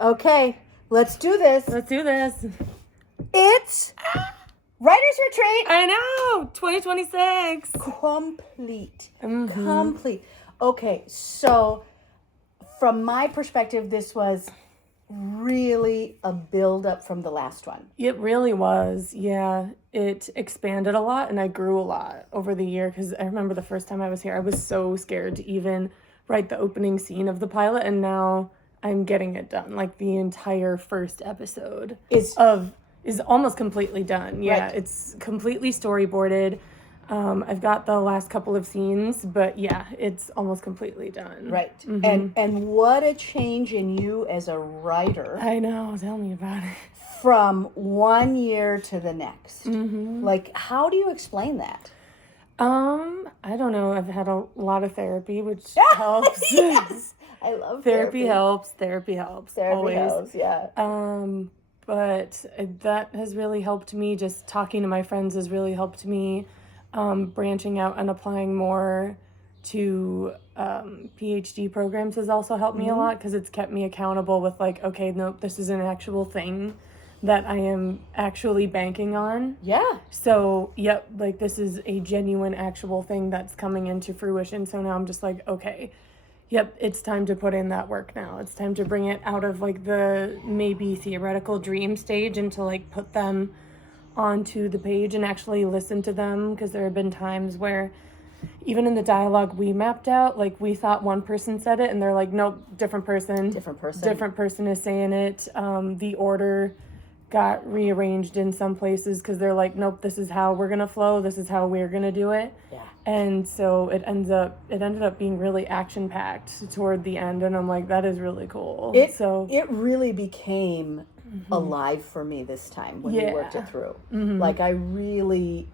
Okay, let's do this. Let's do this. It's Writer's Retreat. I know, 2026. Complete. Mm-hmm. Complete. Okay, so from my perspective, this was really a build-up from the last one. It really was, yeah. It expanded a lot, and I grew a lot over the year, because I remember the first time I was here, I was so scared to even write the opening scene of the pilot, and now I'm getting it done. Like, the entire first episode is almost completely done. Yeah, right. It's completely storyboarded. I've got the last couple of scenes, but yeah, it's almost completely done. Right. Mm-hmm. And what a change in you as a writer. I know, tell me about it. From 1 year to the next. Mm-hmm. Like, how do you explain that? I don't know. I've had a lot of therapy, which helps. Yes, I love therapy. Therapy helps. Therapy always. helps, yeah. But that has really helped me. Just talking to my friends has really helped me. Branching out and applying more to PhD programs has also helped me a lot, because it's kept me accountable with, like, okay, nope, this is an actual thing that I am actually banking on. Yeah. So, yep, like, this is a genuine actual thing that's coming into fruition. So now I'm just like, okay, yep, it's time to put in that work now. It's time to bring it out of, like, the maybe theoretical dream stage and to, like, put them onto the page and actually listen to them, because there have been times where even in the dialogue we mapped out, like, we thought one person said it and they're like, nope, different person is saying it. The order got rearranged in some places because they're like, nope, this is how we're gonna flow, this is how we're gonna do it. Yeah. And so it ended up being really action packed toward the end, and I'm like, that is really cool. It really became alive for me this time when we worked it through. Like, I really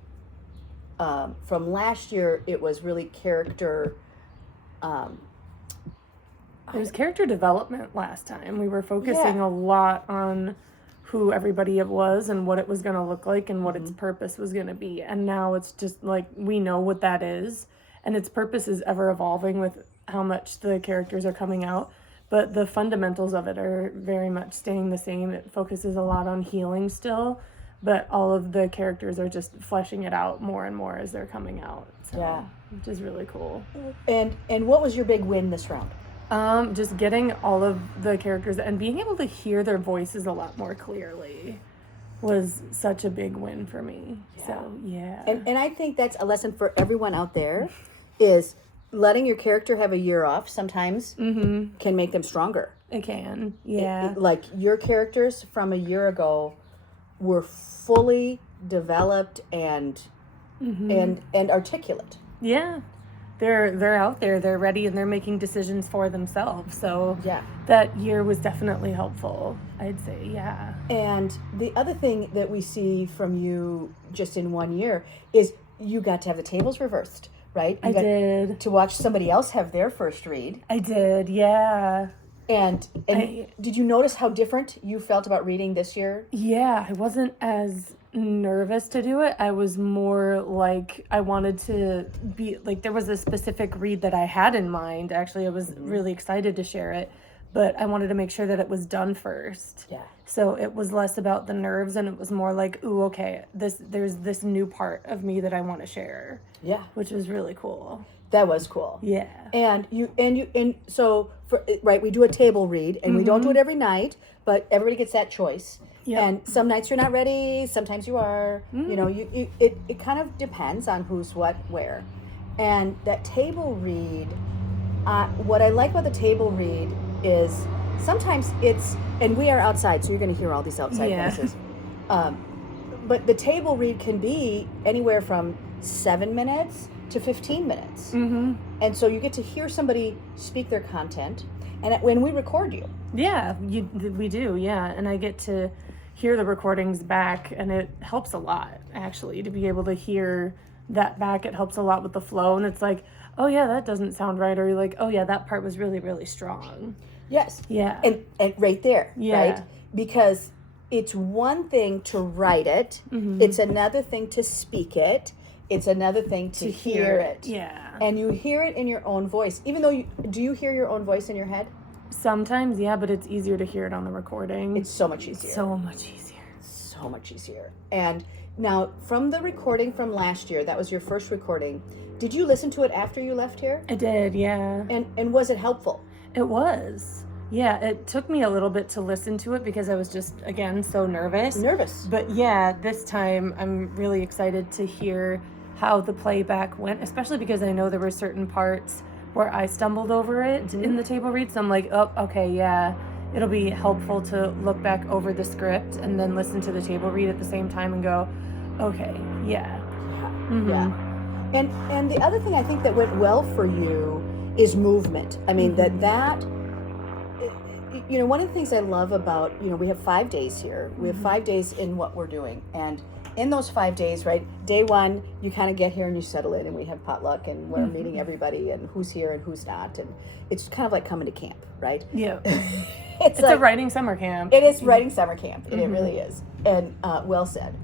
from last year, it was really character it was character development last time. We were focusing a lot on who everybody was and what it was going to look like and what its purpose was going to be. And now it's just like, we know what that is, and its purpose is ever evolving with how much the characters are coming out. But the fundamentals of it are very much staying the same. It focuses a lot on healing still, but all of the characters are just fleshing it out more and more as they're coming out. So, which is really cool. And what was your big win this round? Just getting all of the characters and being able to hear their voices a lot more clearly was such a big win for me. Yeah. So, yeah. And I think that's a lesson for everyone out there, is letting your character have a year off sometimes can make them stronger. It can, yeah. Like, your characters from a year ago were fully developed and articulate. Yeah. They're out there, they're ready, and they're making decisions for themselves. So yeah, that year was definitely helpful, I'd say. Yeah. And the other thing that we see from you just in 1 year is you got to have the tables reversed, right? I did. To watch somebody else have their first read. I did, yeah. And did you notice how different you felt about reading this year? Yeah, I wasn't as nervous to do it. I was more like, I wanted to be like, there was a specific read that I had in mind. Actually, I was really excited to share it, but I wanted to make sure that it was done first. Yeah. So it was less about the nerves, and it was more like, ooh, okay, there's this new part of me that I want to share. Yeah. Which was really cool. That was cool. Yeah. And so we do a table read, and we don't do it every night, but everybody gets that choice. Yep. And some nights you're not ready, sometimes you are. You know, it kind of depends on who's what where. And that table read, what I like about the table read is sometimes and we are outside, so you're going to hear all these outside voices. But the table read can be anywhere from 7 minutes to 15 minutes. And so you get to hear somebody speak their content, and when we record you. Yeah, we do, yeah. And I get to hear the recordings back, and it helps a lot, actually, to be able to hear that back. It helps a lot with the flow, and it's like, oh yeah, that doesn't sound right, or you're like, oh yeah, that part was really, really strong. Yes. Yeah. And right there, right? Because it's one thing to write it, it's another thing to speak it, it's another thing to hear it. Yeah. And you hear it in your own voice. Even though do you hear your own voice in your head? Sometimes, yeah, but it's easier to hear it on the recording. It's so much easier. So much easier. So much easier. And now, from the recording from last year, that was your first recording. Did you listen to it after you left here? I did, yeah. And was it helpful? It was. Yeah, it took me a little bit to listen to it because I was just, again, so nervous. But yeah, this time I'm really excited to hear how the playback went, especially because I know there were certain parts where I stumbled over it in the table read. So I'm like, oh, okay, yeah. It'll be helpful to look back over the script and then listen to the table read at the same time and go, okay, yeah. Yeah. And the other thing I think that went well for you is movement. I mean, that you know, one of the things I love about, you know, we have 5 days here. We have 5 days in what we're doing. And in those 5 days, right, day one, you kind of get here and you settle in and we have potluck and we're meeting everybody and who's here and who's not. And it's kind of like coming to camp, right? Yeah. It's like a writing summer camp. It is writing summer camp. It really is. And well said.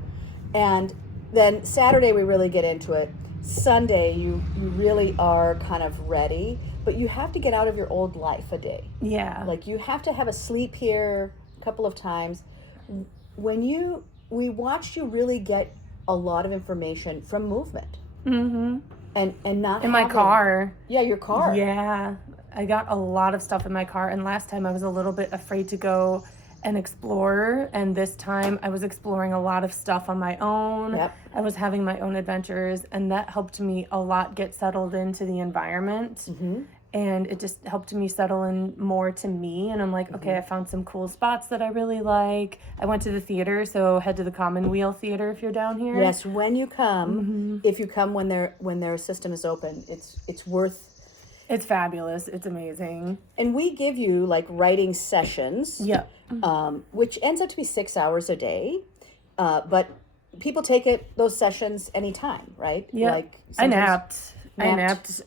And then Saturday, we really get into it. Sunday, you really are kind of ready, but you have to get out of your old life a day. Yeah. Like you have to have a sleep here a couple of times. We watched you really get a lot of information from movement. And not in my car. Yeah, your car. Yeah. I got a lot of stuff in my car, and last time I was a little bit afraid to go and explore, and this time I was exploring a lot of stuff on my own. Yep. I was having my own adventures, and that helped me a lot get settled into the environment. And it just helped me settle in more to me. And I'm like, okay, I found some cool spots that I really like. I went to the theater, so head to the Commonweal Theater if you're down here. Yes, when you come, if you come when their system is open, it's worth. It's fabulous. It's amazing. And we give you like writing sessions. Yeah. Which ends up to be 6 hours a day, but people take those sessions anytime, right? Yeah. Like I napped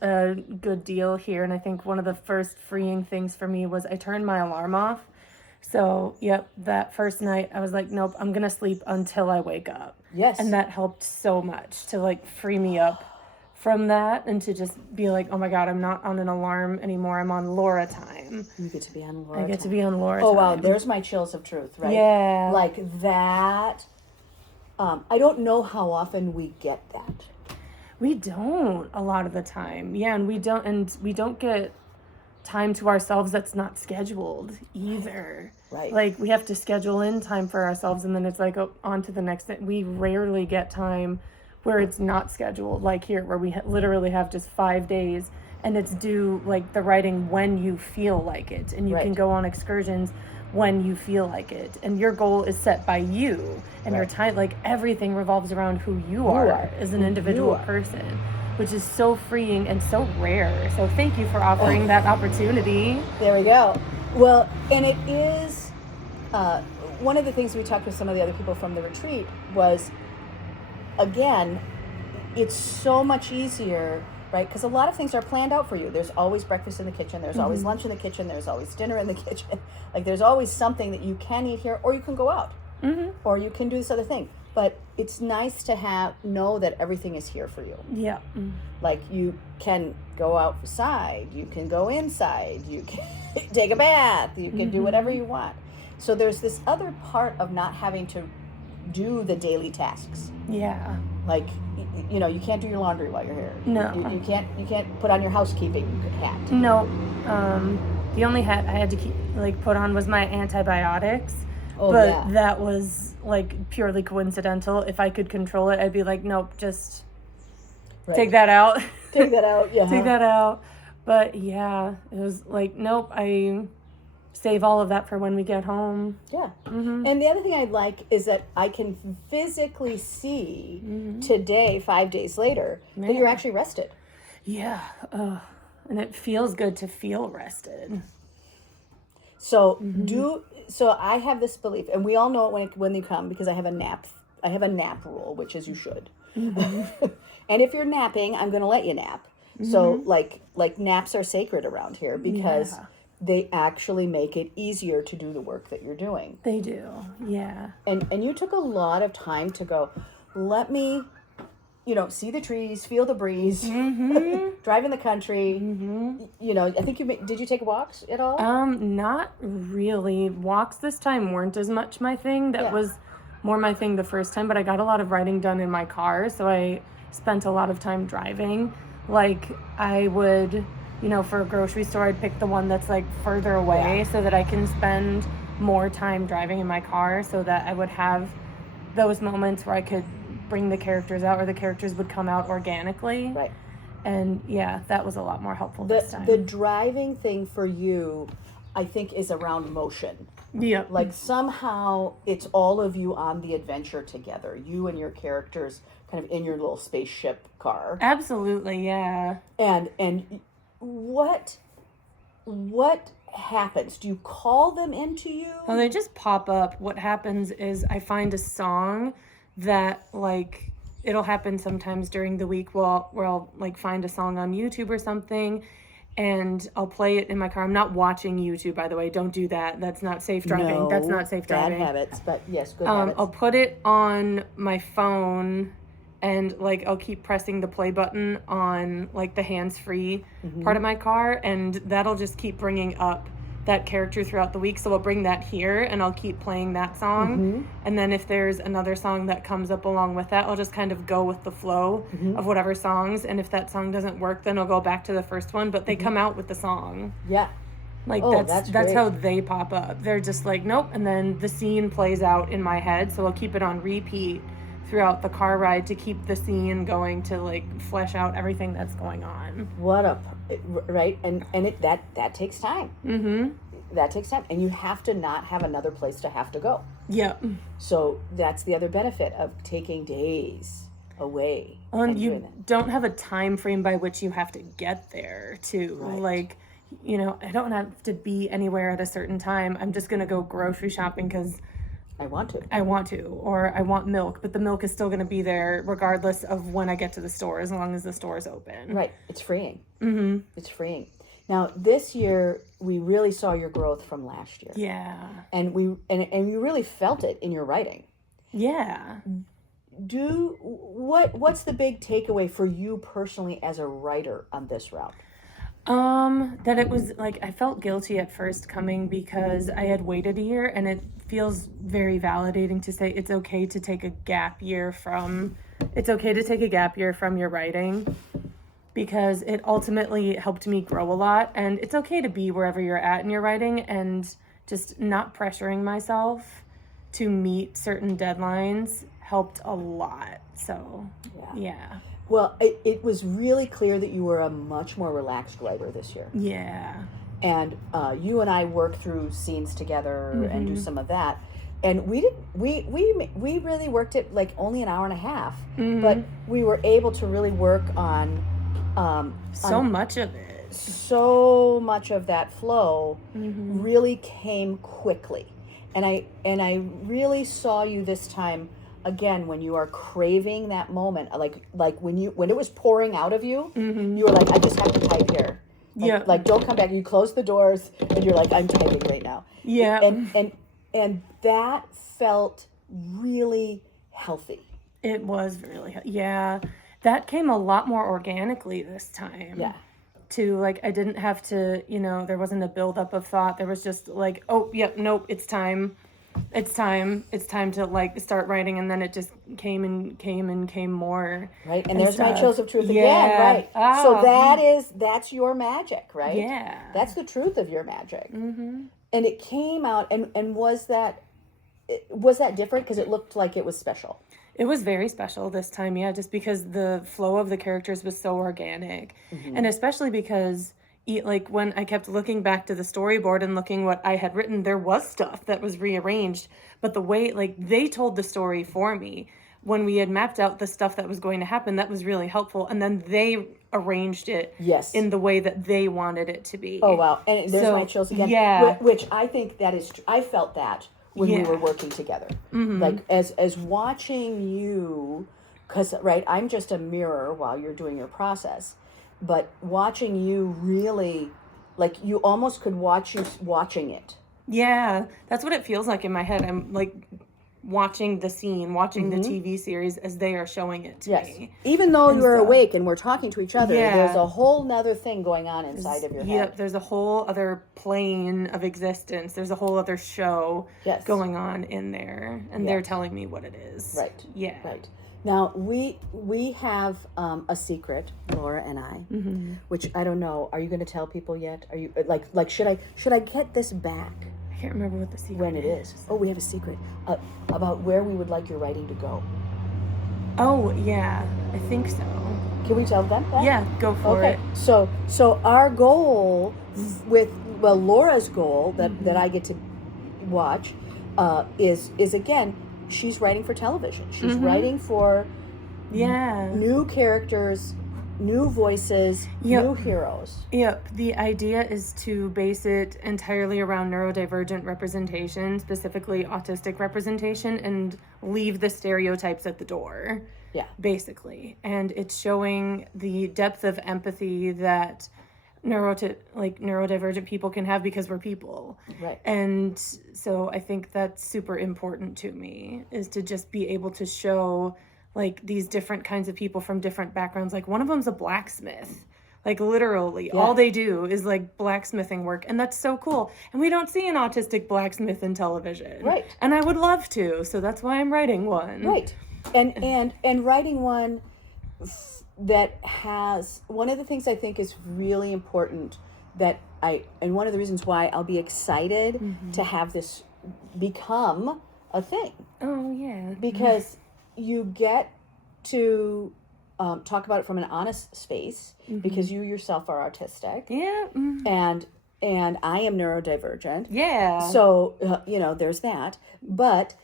a good deal here, and I think one of the first freeing things for me was I turned my alarm off. So, yep, that first night I was like, nope, I'm gonna sleep until I wake up. Yes. And that helped so much to like free me up from that and to just be like, oh my God, I'm not on an alarm anymore. I'm on Laura time. You get to be on Laura. I get to be on Laura time. Oh wow, there's my chills of truth, right? Yeah. Like that. I don't know how often we get that. We don't a lot of the time. Yeah, and we don't get time to ourselves that's not scheduled either. Right. Like we have to schedule in time for ourselves and then it's like on to the next thing. We rarely get time where it's not scheduled, like here where we literally have just 5 days and it's due like the writing when you feel like it, and you can go on excursions when you feel like it, and your goal is set by you, and your time, like everything revolves around who you are as an individual person, which is so freeing and so rare. So thank you for offering that opportunity. There we go. Well, and it is one of the things we talked with some of the other people from the retreat was, again, it's so much easier, right? Because a lot of things are planned out for you. There's always breakfast in the kitchen. There's always lunch in the kitchen. There's always dinner in the kitchen. Like there's always something that you can eat here, or you can go out, or you can do this other thing. But it's nice to know that everything is here for you. Yeah. Like you can go outside, you can go inside, you can take a bath, you can do whatever you want. So there's this other part of not having to do the daily tasks. Yeah. Like, you know, you can't do your laundry while you're here. No. You can't put on your housekeeping hat. No. The only hat I had to put on was my antibiotics. Oh, but yeah. that was like purely coincidental. If I could control it, I'd be like, nope, just take that out. Take that out, yeah. Take that out. But yeah, it was like, nope, I save all of that for when we get home. Yeah. And the other thing I like is that I can physically see today, 5 days later, that you're actually rested. Yeah. And it feels good to feel rested. So so I have this belief, and we all know it when you come, because I have a nap rule, which is you should. And if you're napping, I'm going to let you nap. So like naps are sacred around here because they actually make it easier to do the work that you're doing. They do. Yeah. And you took a lot of time to go, let me see the trees, feel the breeze, drive in the country. I think did you take walks at all? Not really. Walks this time weren't as much my thing. That was more my thing the first time, but I got a lot of writing done in my car, so I spent a lot of time driving. Like, I would, for a grocery store, I'd pick the one that's like further away so that I can spend more time driving in my car, so that I would have those moments where I could bring the characters out, or the characters would come out organically. Right. And that was a lot more helpful this time. The driving thing for you, I think, is around motion. Yeah. Like, somehow it's all of you on the adventure together. You and your characters kind of in your little spaceship car. Absolutely, yeah. And what happens? Do you call them into you? Well, they just pop up. What happens is I find a song that, like, it'll happen sometimes during the week where I'll like find a song on YouTube or something, and I'll play it in my car. I'm not watching YouTube, by the way. Don't do that. That's not safe driving. No, that's not safe driving. Bad habits, but yes, good habits. I'll put it on my phone, and like I'll keep pressing the play button on like the hands-free part of my car, and that'll just keep bringing up that character throughout the week. So I'll bring that here and I'll keep playing that song. And then if there's another song that comes up along with that, I'll just kind of go with the flow of whatever songs. And if that song doesn't work, then I'll go back to the first one, but they come out with the song. Yeah. Like, that's great. how they pop up. They're just like, nope. And then the scene plays out in my head. So I'll keep it on repeat throughout the car ride to keep the scene going, to like flesh out everything that's going on. Right? And that takes time. That takes time. And you have to not have another place to have to go. Yeah. So that's the other benefit of taking days away. And you don't have a time frame by which you have to get there, too. Right. Like, I don't have to be anywhere at a certain time. I'm just going to go grocery shopping because I want to. Or I want milk, but the milk is still going to be there regardless of when I get to the store, as long as the store is open. Right. It's freeing. It's freeing. Now, this year, we really saw your growth from last year. Yeah. And you really felt it in your writing. Yeah. What's the big takeaway for you personally as a writer on this route? That it was like, I felt guilty at first coming because I had waited a year, and it feels very validating to say it's okay to take a gap year from your writing, because it ultimately helped me grow a lot. And it's okay to be wherever you're at in your writing, and just not pressuring myself to meet certain deadlines helped a lot. So yeah. Well, it was really clear that you were a much more relaxed writer this year. Yeah. And you and I worked through scenes together and do some of that. And we really worked it like only an hour and a half. But we were able to really work on so much of it. So much of that flow really came quickly. And I really saw you this time, again, when you are craving that moment, like when it was pouring out of you, you were like, I just have to type here. Like, don't come back. You close the doors and you're like, I'm typing right now. Yeah. And that felt really healthy. It was really, that came a lot more organically this time. Yeah. To like, I didn't have to, there wasn't a buildup of thought. There was just like, oh, yep, nope, it's time to like start writing. And then it just came more. Right. And there's my chills of truth again. Right. Oh. So that's your magic, right? Yeah. That's the truth of your magic. And it came out, and was that different? Because it looked like it was special. It was very special this time, just because the flow of the characters was so organic. And especially because, like, when I kept looking back to the storyboard and looking what I had written, there was stuff that was rearranged. But the way, like, they told the story for me, when we had mapped out the stuff that was going to happen, that was really helpful. And then they arranged it in the way that they wanted it to be. Oh, wow. And there's my chills again. Yeah. Which I think that is, I felt that when we were working together. Like, as watching you, because, right, I'm just a mirror while you're doing your process, but watching you really, like, you almost could watch you watching it. Yeah, that's what it feels like in my head. I'm, like, watching the scene, watching the TV series as they are showing it to me. Even though And you're so- awake and we're talking to each other, Yeah. there's a whole nother thing going on inside of your head. Yep, there's a whole other plane of existence. There's a whole other show Yes. going on in there, and they're telling me what it is. Right. Yeah. Right. Now we have a secret, Laura and I, which I don't know. Are you going to tell people yet? Are you like should I get this back I can't remember what the secret when it is? Oh, we have a secret about where we would like your writing to go. Oh, yeah. I think so. Can we tell them that? Yeah, go for it. So our goal with Laura's goal that I get to watch is again, she's writing for television. She's writing for new characters, new voices, new heroes. Yep. The idea is to base it entirely around neurodivergent representation, specifically autistic representation, and leave the stereotypes at the door. Yeah. Basically. And it's showing the depth of empathy that neurodivergent people can have because we're people. Right. And so I think that's super important to me, is to just be able to show like these different kinds of people from different backgrounds. Like one of them's a blacksmith. Like literally all they do is like blacksmithing work, and that's so cool. And we don't see an autistic blacksmith in television. Right. And I would love to, so that's why I'm writing one. Right. And writing one that has, one of the things I think is really important and one of the reasons why I'll be excited to have this become a thing. Oh, yeah. Because you get to talk about it from an honest space, because you yourself are autistic. Yeah. And I am neurodivergent. Yeah. So, there's that. But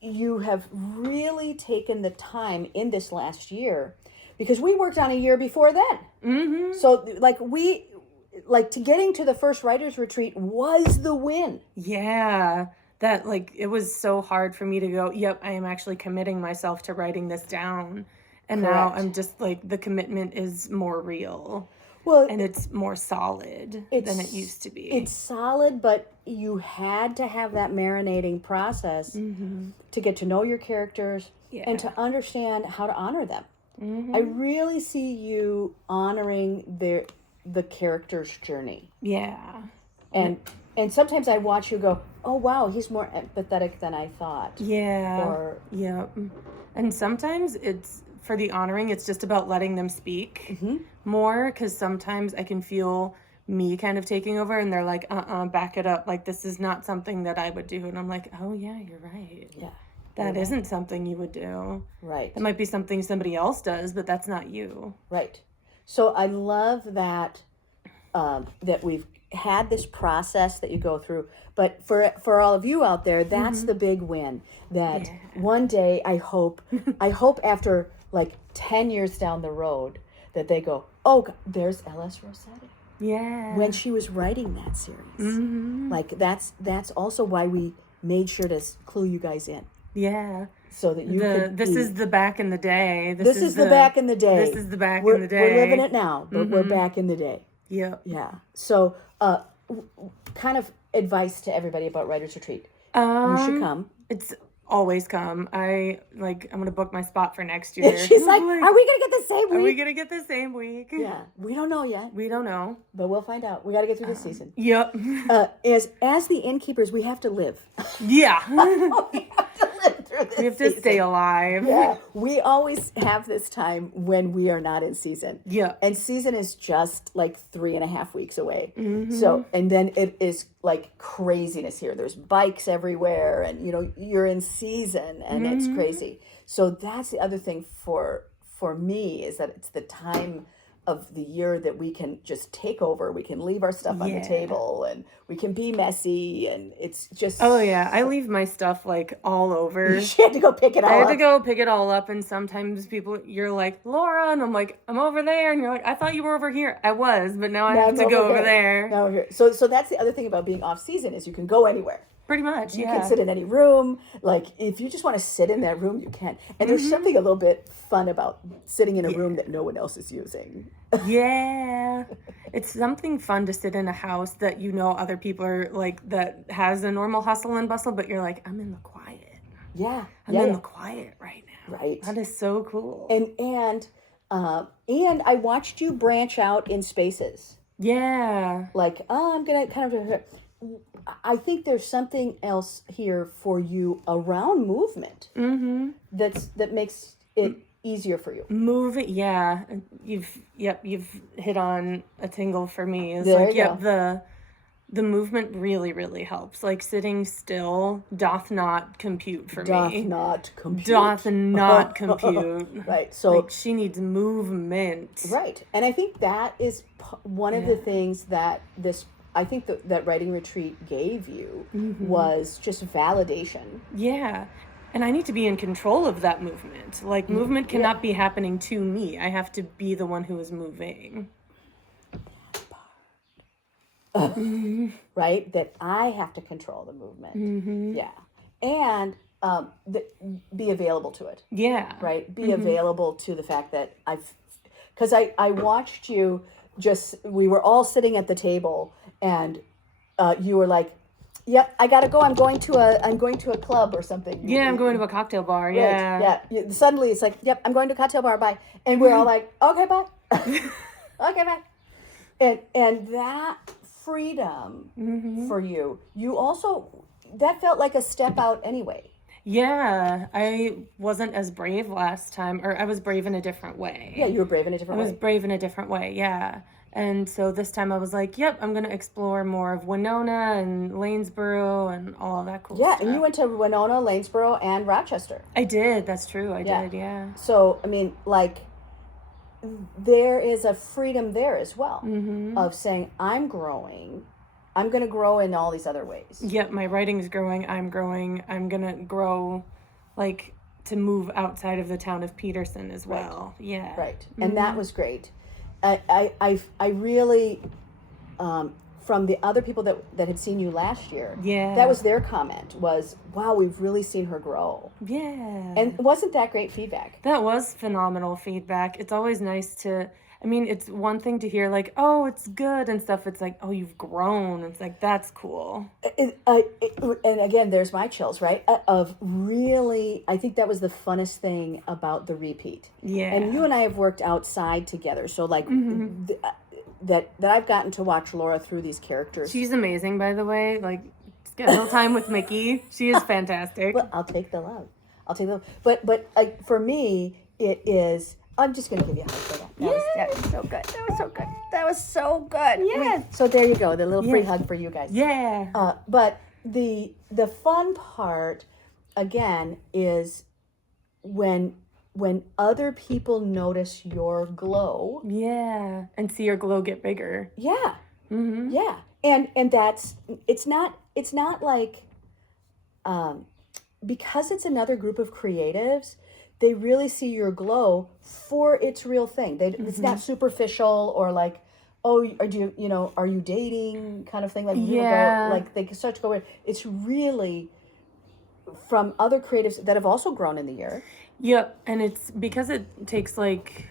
you have really taken the time in this last year, because we worked on a year before then. Mm-hmm. So to getting to the first writer's retreat was the win. Yeah. That it was so hard for me to go, yep, I am actually committing myself to writing this down. And Correct. now I'm just the commitment is more real. Well, and it's more solid than it used to be. It's solid, but you had to have that marinating process to get to know your characters and to understand how to honor them. I really see you honoring the character's journey. Yeah. And sometimes I watch you go, oh wow, he's more empathetic than I thought. Yeah. And sometimes it's, for the honoring, it's just about letting them speak more, because sometimes I can feel me kind of taking over, and they're like, back it up. This is not something that I would do. And I'm like, oh yeah, you're right. Yeah. That isn't something you would do. Right. That might be something somebody else does, but that's not you. Right. So I love that that we've had this process that you go through. But for all of you out there, that's the big win. That one day, I hope after 10 years down the road, that they go, oh, there's L.S. Rossetti. Yeah. When she was writing that series. That's also why we made sure to clue you guys in. Yeah. So that you could This is the back in the day. This is the back in the day. This is the back in the day. We're living it now, but we're back in the day. Yep. Yeah. So, kind of advice to everybody about Writer's Retreat. You should come. It's always come. I'm gonna book my spot for next year. She's like, are we gonna get the same week? Are we gonna get the same week? Yeah. We don't know yet. We don't know. But we'll find out. We got to get through this season. Yep. As the innkeepers, we have to live. Yeah. We have to live through this. We have to stay alive. Yeah. We always have this time when we are not in season. Yeah. And season is just 3.5 weeks away. So, and then it is craziness here. There's bikes everywhere, and you're in season, and it's crazy. So that's the other thing for me, is that it's the time of the year that we can just take over. We can leave our stuff on the table, and we can be messy, and it's just... Oh, yeah. I leave my stuff, all over. She had to go pick it all up. I had to go pick it all up, and sometimes you're like, Laura, and I'm like, I'm over there, and you're like, I thought you were over here. I was, but now I have to go over there. Now we're here. So that's the other thing about being off season, is you can go anywhere. Pretty much, You can sit in any room. If you just want to sit in that room, you can. And there's something a little bit fun about sitting in a room that no one else is using. Yeah. It's something fun to sit in a house that other people are that has a normal hustle and bustle, but you're like, I'm in the quiet. Yeah. And then the quiet right now. Right. That is so cool. And I watched you branch out in spaces. Yeah. Like, I'm gonna kind of. I think there's something else here for you around movement. Mm-hmm. That makes it easier for you. Moving, yeah. You've hit on a tingle for me. It's There like, you go. the movement really, really helps. Like sitting still doth not compute for Doth me. not compute. Doth not compute. Right. So like she needs movement. right, and I think that is one of the things that that writing retreat gave you was just validation. Yeah. And I need to be in control of that movement. Like movement cannot be happening to me. I have to be the one who is moving. Right? That I have to control the movement. Yeah. And be available to it. Yeah. Right? Be available to the fact that because I watched you we were all sitting at the table and you were like, yep, I gotta go. I'm going to a club or something. Yeah, I'm going to a cocktail bar. Right. Yeah. Yeah. Suddenly it's like, yep, I'm going to a cocktail bar. Bye. And we're all like, okay, bye. Okay, bye. And that freedom for you also, that felt like a step out anyway. Yeah, I wasn't as brave last time, or I was brave in a different way. Yeah, you were brave in a different way. I was brave in a different way, yeah. And so this time I was like, yep, I'm going to explore more of Winona and Lanesboro and all of that cool stuff. Yeah, and you went to Winona, Lanesboro, and Rochester. I did, that's true, I did, yeah. So, I mean, like, there is a freedom there as well of saying, I'm growing. I'm going to grow in all these other ways. Yep, my writing's growing, I'm going to grow, like, to move outside of the town of Peterson as well. Right. Yeah. Right, and that was great. I really, from the other people that had seen you last year, that was their comment, was, wow, we've really seen her grow. Yeah. And wasn't that great feedback? That was phenomenal feedback. It's always nice to, I mean, it's one thing to hear like, oh, it's good and stuff. It's like, oh, you've grown. It's like, that's cool. And again, there's my chills, right? Of really, I think that was the funnest thing about the repeat. Yeah. And you and I have worked outside together. So like that I've gotten to watch Laura through these characters. She's amazing, by the way. Like, schedule time with Mickey. She is fantastic. Well, I'll take the love. But for me, it is, I'm just going to give you a hug for that. That was so good. That was so good. Yeah. I mean, so there you go. The little free hug for you guys. Yeah. But the fun part, again, is when other people notice your glow. Yeah. And see your glow get bigger. Yeah. Yeah. And that's, it's not like, because it's another group of creatives, they really see your glow for its real thing. It's not superficial or like, oh, are you dating kind of thing? Like, like they start to go, it's really from other creatives that have also grown in the year. Yep. And it's because it takes like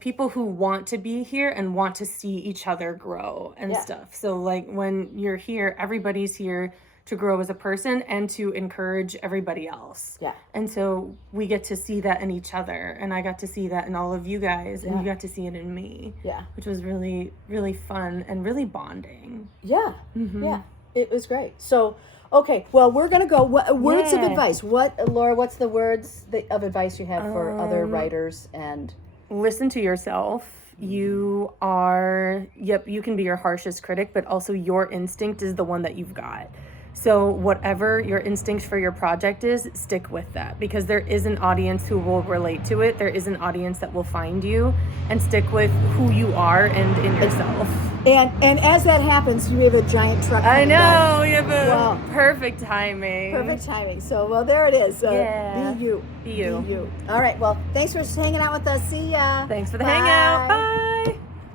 people who want to be here and want to see each other grow and stuff. So like when you're here, everybody's here to grow as a person and to encourage everybody else. Yeah. And so we get to see that in each other. And I got to see that in all of you guys. And you got to see it in me. Yeah. Which was really, really fun and really bonding. Yeah. Yeah. It was great. So, okay. Well, we're going to go. Words of advice. Laura, what's the words of advice you have for other writers? And listen to yourself. You are, you can be your harshest critic, but also your instinct is the one that you've got. So whatever your instinct for your project is, stick with that, because there is an audience who will relate to it. There is an audience that will find you, and stick with who you are and in yourself. And as that happens, you have a giant truck. I know, you have a perfect timing. Perfect timing. So, well, there it is. Be you. Be you. Be you. All right. Well, thanks for hanging out with us. See ya. Thanks for the hangout. Bye.